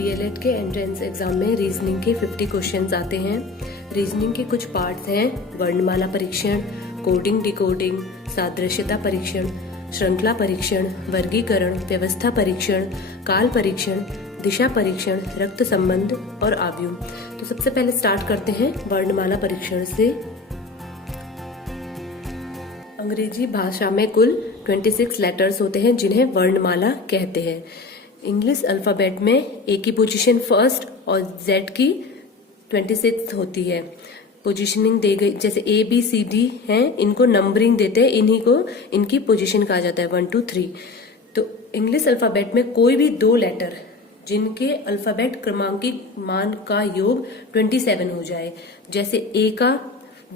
DElEd के entrance exam में reasoning के 50 क्वेश्चंस आते हैं। रीजनिंग के कुछ पार्ट्स हैं वर्णमाला परीक्षण, कोडिंग डिकोडिंग, सादृश्यता परीक्षण, श्रृंखला परीक्षण, वर्गीकरण, व्यवस्था परीक्षण, काल परीक्षण, दिशा परीक्षण, रक्त संबंध और आव्यूह। तो सबसे पहले स्टार्ट करते हैं वर्णमाला परीक्षण से। अंग्रेजी भाषा में कुल 26 लेटर्स होते हैं जिन्हें वर्णमाला कहते हैं। इंग्लिश अल्फाबेट में ए की पोजीशन फर्स्ट और जेड की 26 होती है। पोजीशनिंग दे गई, जैसे ए बी सी डी हैं, इनको नंबरिंग देते हैं, इन्हीं को इनकी पोजीशन कहा जाता है 1 2 3। तो इंग्लिश अल्फाबेट में कोई भी दो लेटर जिनके अल्फाबेट क्रमांकी मान का योग 27 हो जाए, जैसे ए का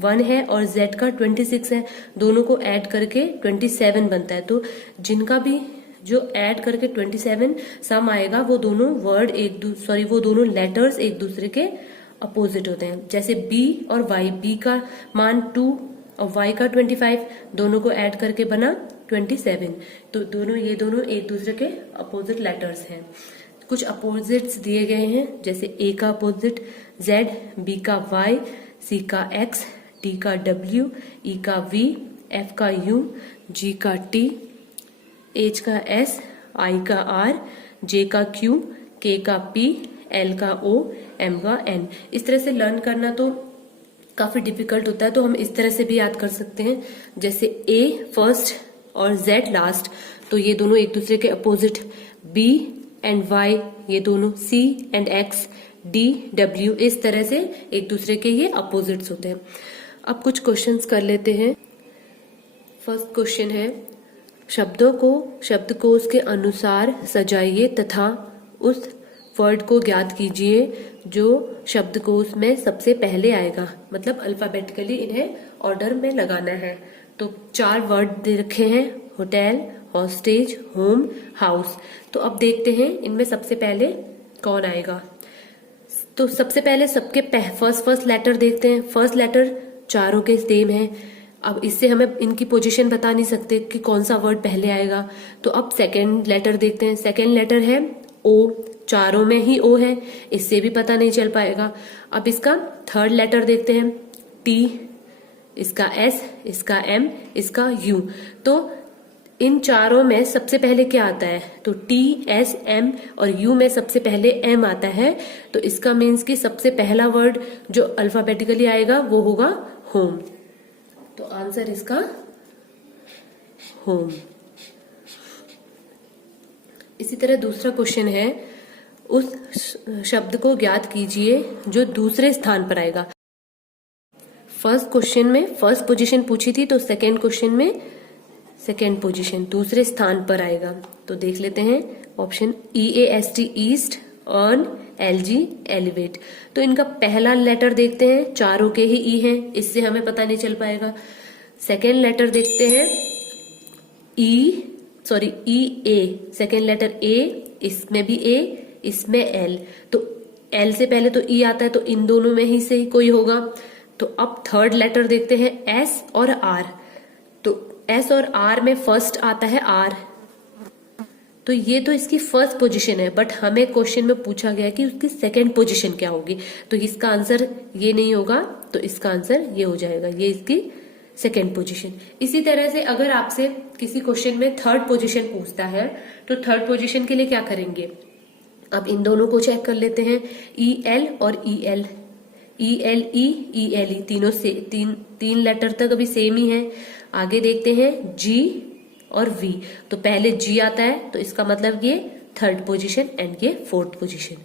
1 है और जेड का 26 है, दोनों को ऐड करके 27 बनता है। तो जिनका भी जो ऐड करके 27 सम आएगा वो दोनों वर्ड वो दोनों लेटर्स एक दूसरे के अपोजिट होते हैं। जैसे बी और वाई, बी का मान 2 और वाई का 25, दोनों को ऐड करके बना 27। तो ये दोनों एक दूसरे के अपोजिट लेटर्स हैं। कुछ अपोजिट्स दिए गए हैं, जैसे ए का अपोजिट जेड, बी का वाई, सी का एक्स, डी का डब्ल्यू, ई का वी, एफ का यू, जी का टी, एच का एस, आई का आर, जे का क्यू, के का पी, एल का ओ, एम का एन। इस तरह से लर्न करना तो काफी डिफिकल्ट होता है, तो हम इस तरह से भी याद कर सकते हैं। जैसे ए फर्स्ट और जेड लास्ट, तो ये दोनों एक दूसरे के अपोजिट। बी एंड वाई, ये दोनों सी एंड एक्स, डी डब्ल्यू, इस तरह से एक दूसरे के ये अपोजिट्स होते हैं। अब कुछ क्वेश्चंस कर लेते हैं। फर्स्ट क्वेश्चन है, शब्दों को शब्दकोश के अनुसार सजाइए तथा उस वर्ड को ज्ञात कीजिए जो शब्दकोश में सबसे पहले आएगा। मतलब अल्फाबेटिकली इन्हें ऑर्डर में लगाना है। तो 4 वर्ड दे रखे हैं, होटल, हॉस्टेज, होम, हाउस। तो अब देखते हैं इनमें सबसे पहले कौन आएगा। तो सबसे पहले सबके फर्स्ट लेटर देखते हैं। फर्स्ट लेटर चारों के सेम है। अब इससे हमें इनकी पोजीशन बता नहीं सकते कि कौन सा वर्ड पहले आएगा। तो अब सेकेंड लेटर देखते हैं। सेकेंड लेटर है ओ, चारों में ही ओ है, इससे भी पता नहीं चल पाएगा। अब इसका थर्ड लेटर देखते हैं, टी, इसका एस, इसका एम, इसका यू। तो इन चारों में सबसे पहले क्या आता है? तो टी, एस, एम और यू में सबसे पहले एम आता है। तो इसका मीन्स कि सबसे पहला वर्ड जो अल्फाबेटिकली आएगा वो होगा होम। तो आंसर इसका होम। इसी तरह दूसरा क्वेश्चन है, उस शब्द को ज्ञात कीजिए जो दूसरे स्थान पर आएगा। फर्स्ट क्वेश्चन में फर्स्ट पोजीशन पूछी थी, तो सेकेंड क्वेश्चन में सेकेंड पोजीशन दूसरे स्थान पर आएगा। तो देख लेते हैं option EAST east, earn, LG elevate. तो इनका पहला लेटर देखते हैं, चारों के ही ई हैं, इससे हमें पता नहीं चल पाएगा। सेकेंड लेटर देखते हैं EA, सेकेंड लेटर A, इसमें भी A, इसमें L। तो L से पहले तो E आता है, तो इन दोनों में ही से ही कोई होगा। तो अब थर्ड लेटर देखते हैं S और R। तो S और R में फर्स्ट आता है R। तो ये तो इसकी फर्स्ट पोजीशन है, बट हमें क्वेश्चन में पूछा गया कि उसकी सेकंड पोजीशन क्या होगी। तो इसका आंसर ये नहीं होगा, तो इसका आंसर ये हो जाएगा, ये इसकी सेकंड पोजीशन। इसी तरह से अगर आपसे किसी क्वेश्चन में थर्ड पोजीशन पूछता है, तो थर्ड पोजीशन के लिए क्या करेंगे? अब इन दोनों को चेक कर लेते हैं, EL और EL, ELE, ELE, तीनों से तीन लेटर तक अभी सेम ही है। आगे देखते हैं G और V। तो पहले G आता है, तो इसका मतलब ये थर्ड पोजीशन एंड ये फोर्थ पोजीशन।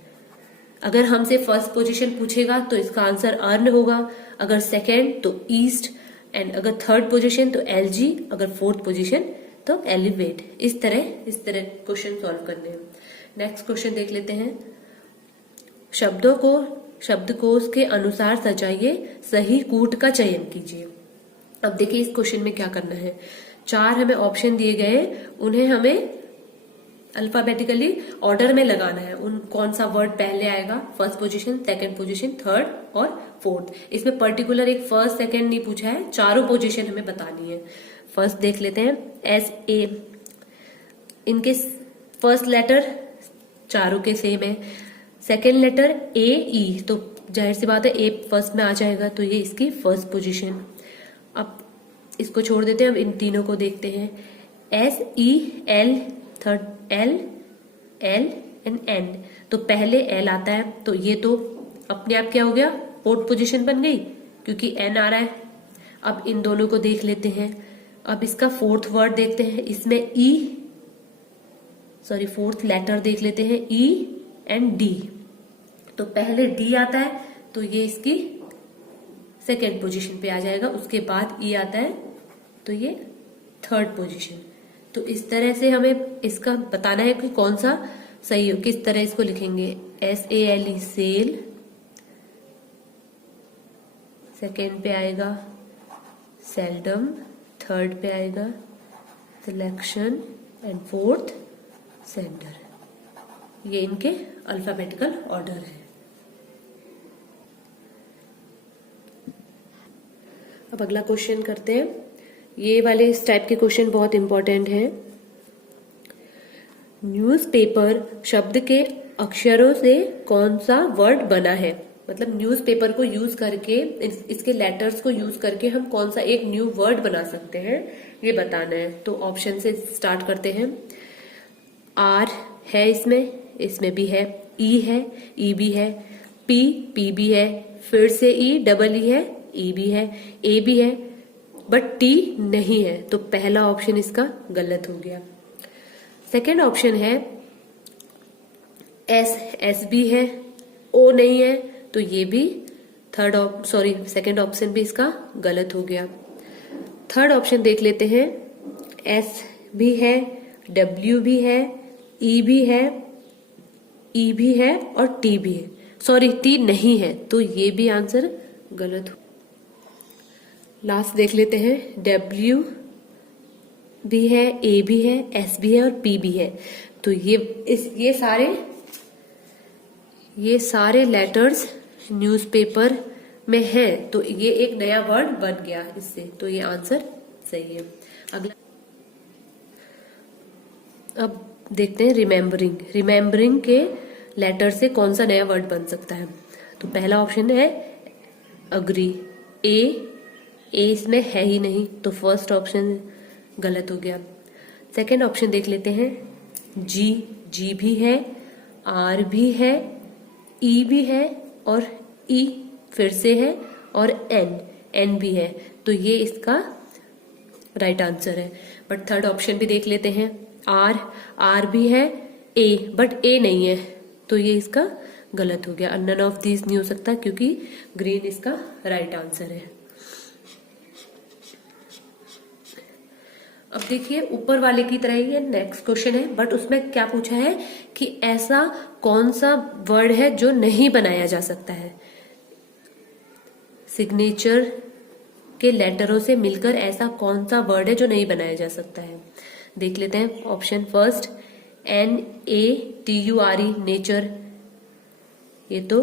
अगर हमसे फर्स्ट पोजीशन पूछेगा तो इसका आंसर अर्न होगा, अगर सेकेंड तो ईस्ट, एंड अगर थर्ड पोजीशन तो LG, अगर फोर्थ पोजीशन तो एलिवेट। इस तरह क्वेश्चन सॉल्व करने हैं। नेक्स्ट क्वेश्चन देख लेते हैं, शब्दों को शब्दकोश के अनुसार सजाइए, सही कूट का चयन कीजिए। अब देखिए इस क्वेश्चन में क्या करना है। 4 हमें ऑप्शन दिए गए, उन्हें हमें अल्फाबेटिकली ऑर्डर में लगाना है। उन कौन सा वर्ड पहले आएगा, first position, second position, third और फोर्थ। इसमें पर्टिकुलर एक फर्स्ट सेकंड नहीं पूछा है, चारों पोजीशन हमें बतानी है। फर्स्ट देख लेते हैं SA। इनके फर्स्ट लेटर चारों के सेम है। सेकेंड लेटर ए ई, तो जाहिर सी बात है ए फर्स्ट में आ जाएगा, तो ये इसकी फर्स्ट पोजीशन। अब इसको छोड़ देते हैं, अब इन तीनों को देखते हैं। S E L third, L L and N, तो पहले एल आता है, तो ये तो अपने आप क्या हो गया, फोर्थ पोजीशन बन गई क्योंकि एन आ रहा है। अब इन दोनों को देख लेते हैं। अब इसका फोर्थ वर्ड देखते हैं, इसमें फोर्थ लेटर देख लेते हैं, ई एंड डी। तो पहले डी आता है तो ये इसकी सेकेंड पोजीशन पे आ जाएगा, उसके बाद ई आता है तो ये थर्ड पोजीशन। तो इस तरह से हमें इसका बताना है कि कौन सा सही हो, किस तरह इसको लिखेंगे। SALE सेल, सेकेंड पे आएगा सेल्डम, थर्ड पे आएगा सिलेक्शन एंड फोर्थ सेंडर। ये इनके अल्फाबेटिकल ऑर्डर है। अब अगला क्वेश्चन करते हैं। ये वाले इस टाइप के क्वेश्चन बहुत इंपॉर्टेंट हैं। न्यूज़पेपर शब्द के अक्षरों से कौन सा वर्ड बना है, मतलब न्यूज़पेपर को यूज करके, इसके लेटर्स को यूज करके हम कौन सा एक न्यू वर्ड बना सकते हैं, ये बताना है। तो ऑप्शन से स्टार्ट करते हैं। आर है इसमें भी है, ई है, ई भी है, पी भी है, फिर से ई डबल ई है, ई भी है, ए भी है, बट टी नहीं है, तो पहला ऑप्शन इसका गलत हो गया। सेकेंड ऑप्शन है एस भी है, ओ नहीं है, तो ये भी सेकेंड ऑप्शन भी इसका गलत हो गया। थर्ड ऑप्शन देख लेते हैं। एस भी है, डब्ल्यू भी है, ई भी है, ई भी है और टी भी है। टी नहीं है, तो ये भी आंसर गलत हो। लास्ट देख लेते हैं। डब्ल्यू भी है, ए भी है, एस भी है और पी भी है, तो ये सारे लेटर्स न्यूज़पेपर में हैं, तो ये एक नया वर्ड बन गया इससे, तो ये आंसर सही है। अगला अब देखते हैं रिमेम्बरिंग के लेटर से कौन सा नया वर्ड बन सकता है। तो पहला ऑप्शन है अग्री, ए इसमें है ही नहीं, तो फर्स्ट ऑप्शन गलत हो गया। सेकेंड ऑप्शन देख लेते हैं। जी भी है, आर भी है, ई भी है और ई फिर से है और एन भी है, तो ये इसका राइट आंसर है। बट थर्ड ऑप्शन भी देख लेते हैं। आर भी है, ए बट ए नहीं है, तो ये इसका गलत हो गया। नन ऑफ दीज नहीं हो सकता क्योंकि ग्रीन इसका राइट आंसर है। अब देखिए ऊपर वाले की तरह ही नेक्स्ट क्वेश्चन है, बट उसमें क्या पूछा है कि ऐसा कौन सा वर्ड है जो नहीं बनाया जा सकता है। सिग्नेचर के लेटरों से मिलकर ऐसा कौन सा वर्ड है जो नहीं बनाया जा सकता है। देख लेते हैं। ऑप्शन फर्स्ट NATURE नेचर, ये तो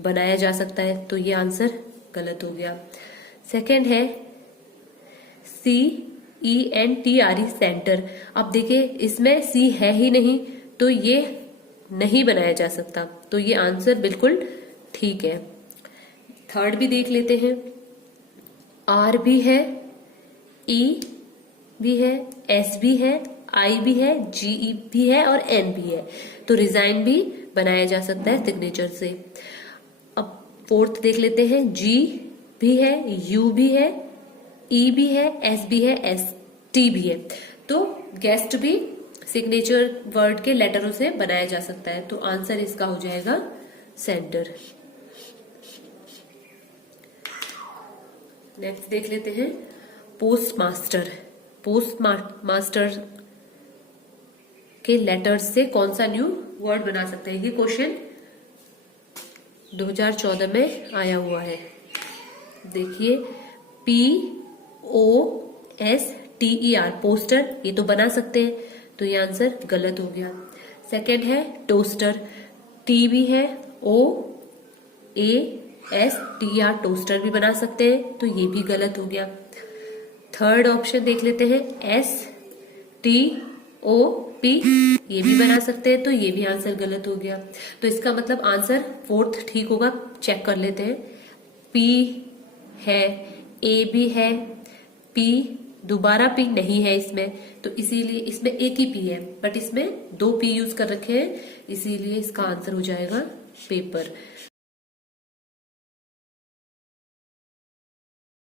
बनाया जा सकता है, तो ये आंसर गलत हो गया। सेकंड है CENTRE सेंटर। अब देखिए इसमें सी है ही नहीं, तो ये नहीं बनाया जा सकता, तो ये आंसर बिल्कुल ठीक है। थर्ड भी देख लेते हैं। आर भी है, ई भी है, एस भी है, आई भी है, जीई भी है और एन भी है, तो रिजाइन भी बनाया जा सकता है सिग्नेचर से। अब फोर्थ देख लेते हैं। जी भी है, यू भी है, ई भी है, एस भी है, एस टी भी है, तो गेस्ट भी सिग्नेचर वर्ड के लेटरों से बनाया जा सकता है, तो आंसर इसका हो जाएगा सेंटर। नेक्स्ट देख लेते हैं। पोस्ट मास्टर के लेटर्स से कौन सा न्यू वर्ड बना सकते हैं। ये क्वेश्चन 2014 में आया हुआ है। देखिए POSTER पोस्टर, ये तो बना सकते हैं, तो ये आंसर गलत हो गया। सेकंड है टोस्टर, टी भी है, OASTER टोस्टर भी बना सकते हैं, तो ये भी गलत हो गया। थर्ड ऑप्शन देख लेते हैं। STORE पी, ये भी बना सकते हैं, तो ये भी आंसर गलत हो गया। तो इसका मतलब आंसर फोर्थ ठीक होगा। चेक कर लेते हैं। पी है, ए भी है, पी, दोबारा पी नहीं है इसमें, तो इसीलिए इसमें एक ही पी है, बट इसमें 2 पी यूज कर रखे हैं, इसीलिए इसका आंसर हो जाएगा पेपर।